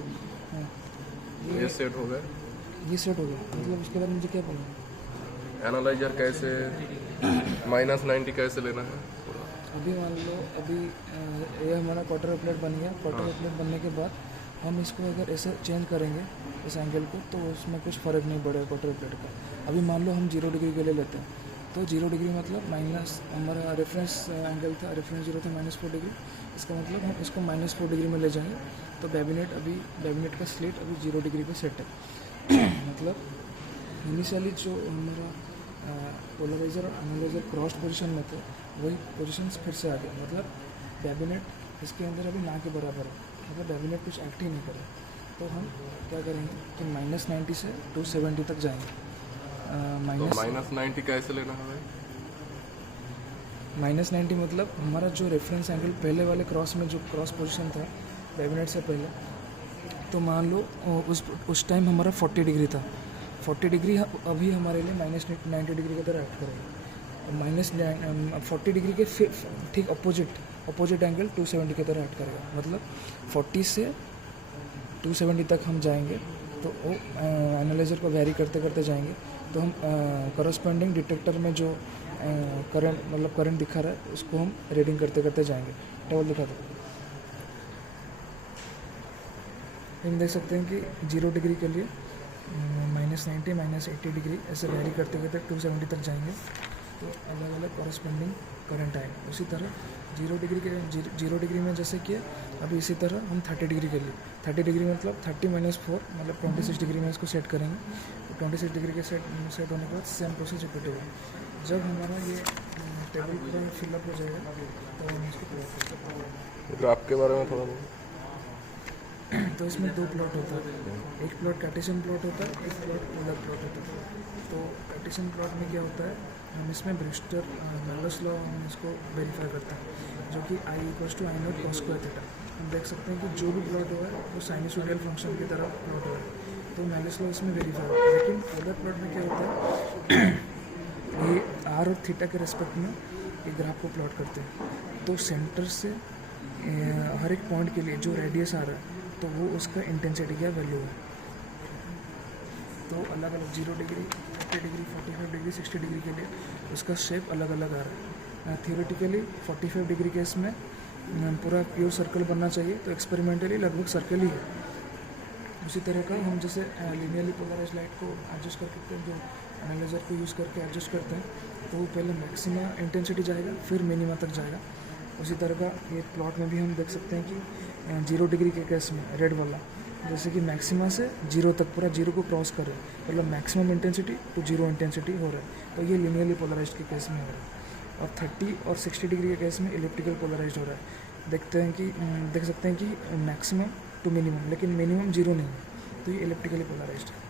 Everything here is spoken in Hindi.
जीरो। हाँ, ये सेट हो गया। ये सेट हो गया, मतलब इसके बाद मुझे क्या बोलना है? एनालाइजर कैसे -90 कैसे लेना है? अभी मान लो अभी ये हमारा क्वार्टर प्लेट बन गया। क्वार्टर प्लेट बनने के बाद हम इसको अगर ऐसे चेंज करेंगे इस एंगल को, तो उसमें कुछ फ़र्क नहीं पड़ेगा क्वार्टर प्लेट का। अभी मान लो हम 0 डिग्री के लिए लेते हैं, तो 0 डिग्री मतलब माइनस, हमारा रेफरेंस एंगल था, रेफरेंस 0 था -4 डिग्री। इसका मतलब हम इसको -4 डिग्री में ले जाएंगे, तो बैबिनेट का स्लिट अभी 0 डिग्री पे सेट है। मतलब इनिशियली जो हमारा पोलराइजर और एनालाइजर क्रॉस पोजीशन में थे, वही पोजीशन फिर से आ गया। मतलब बैबिनेट इसके अंदर अभी ना के बराबर है, मतलब बैबिनेट कुछ एक्ट ही नहीं करे। तो हम क्या करेंगे कि -90 से 270 तक जाएंगे। तो -90 कैसे लेना है भाई? -90 मतलब हमारा जो रेफरेंस एंगल पहले वाले क्रॉस में जो क्रॉस पोजीशन था बैबिनेट से पहले, तो मान लो उस टाइम हमारा 40 डिग्री था। 40 डिग्री अभी हमारे लिए -90 डिग्री की तरह एक्ट करेगा। -40 डिग्री के ठीक अपोजिट एंगल 270 की तरह एक्ट करेगा। मतलब 40 से 270 तक हम जाएंगे, तो वो एनालाइजर को वैरी करते करते जाएंगे। तो हम करस्पॉन्डिंग डिटेक्टर में जो करंट दिखा रहा है उसको हम रीडिंग करते करते जाएंगे। टेबल दिखा दो। हम देख सकते हैं कि 0 डिग्री के लिए -90 -80 डिग्री ऐसे वैरी करते करते 270 तक जाएंगे, तो अलग अलग कॉरस्पॉन्डिंग करंट आएगा। उसी तरह 0 डिग्री में जैसे किया, अभी इसी तरह हम 30 डिग्री के लिए 30 डिग्री मतलब 30 - 4 मतलब 26 डिग्री में इसको सेट करेंगे। तो 26 डिग्री के सेट होने के बाद सेम प्रोसेस रिपीट होगा। जब हमारा ये टेबल पूरा फिलअप हो जाएगा तो हम इसको प्लॉट कर सकते हैं। ग्राफ के बारे में थोड़ा बहुत। तो इसमें 2 प्लॉट होता है, एक प्लॉट कार्टेशियन प्लॉट होता है, एक प्लॉट पोलर प्लॉट होता है। तो कार्टेशियन प्लॉट में क्या होता है, हम इसमें ब्रिस्टर मैलस लॉ हम इसको वेरीफाई करते हैं, जो कि I = I0 cos square theta. हम देख सकते हैं कि जो भी प्लॉट हुआ है वो साइनसोइडल फंक्शन की तरह प्लॉट हुआ है, तो मैलस लॉ इसमें वेरीफाई होता है। लेकिन पोलर प्लॉट में क्या होता है, ये R और थीटा के रेस्पेक्ट में ये ग्राफ को प्लॉट करते हैं। तो सेंटर से हर एक पॉइंट के लिए जो रेडियस आ रहा है, तो वो उसका इंटेंसिटी का वैल्यू है। तो अलग अलग 0 डिग्री, 40 डिग्री, 45 डिग्री, 60 डिग्री के लिए उसका शेप अलग अलग आ रहा है। थियोरेटिकली 45 डिग्री के इसमें पूरा प्योर सर्कल बनना चाहिए, तो एक्सपेरिमेंटली लगभग सर्कल ही है। उसी तरह का हम जैसे लीनियरली पोलराइज्ड लाइट को एडजस्ट करके, जो एनालाइजर को यूज़ करके एडजस्ट करते हैं, तो वो पहले मैक्सिमा इंटेंसिटी जाएगा, फिर मिनिमा तक जाएगा। उसी तरह का ये प्लॉट में भी हम देख सकते हैं कि 0 डिग्री के केस में रेड वाला जैसे कि मैक्सिमा से 0 तक पूरा 0 को क्रॉस करे, मतलब मैक्सिमम इंटेंसिटी टू 0 इंटेंसिटी हो रहा है, तो ये लीनियरली पोलराइज्ड के केस में हो रहा है। और 30 और 60 डिग्री के केस में इलिप्टिकल पोलराइज्ड हो रहा है। देख सकते हैं कि मैक्सिमम टू मिनिमम, लेकिन मिनिमम 0 नहीं है, तो ये इलिप्टिकली पोलराइज्ड है।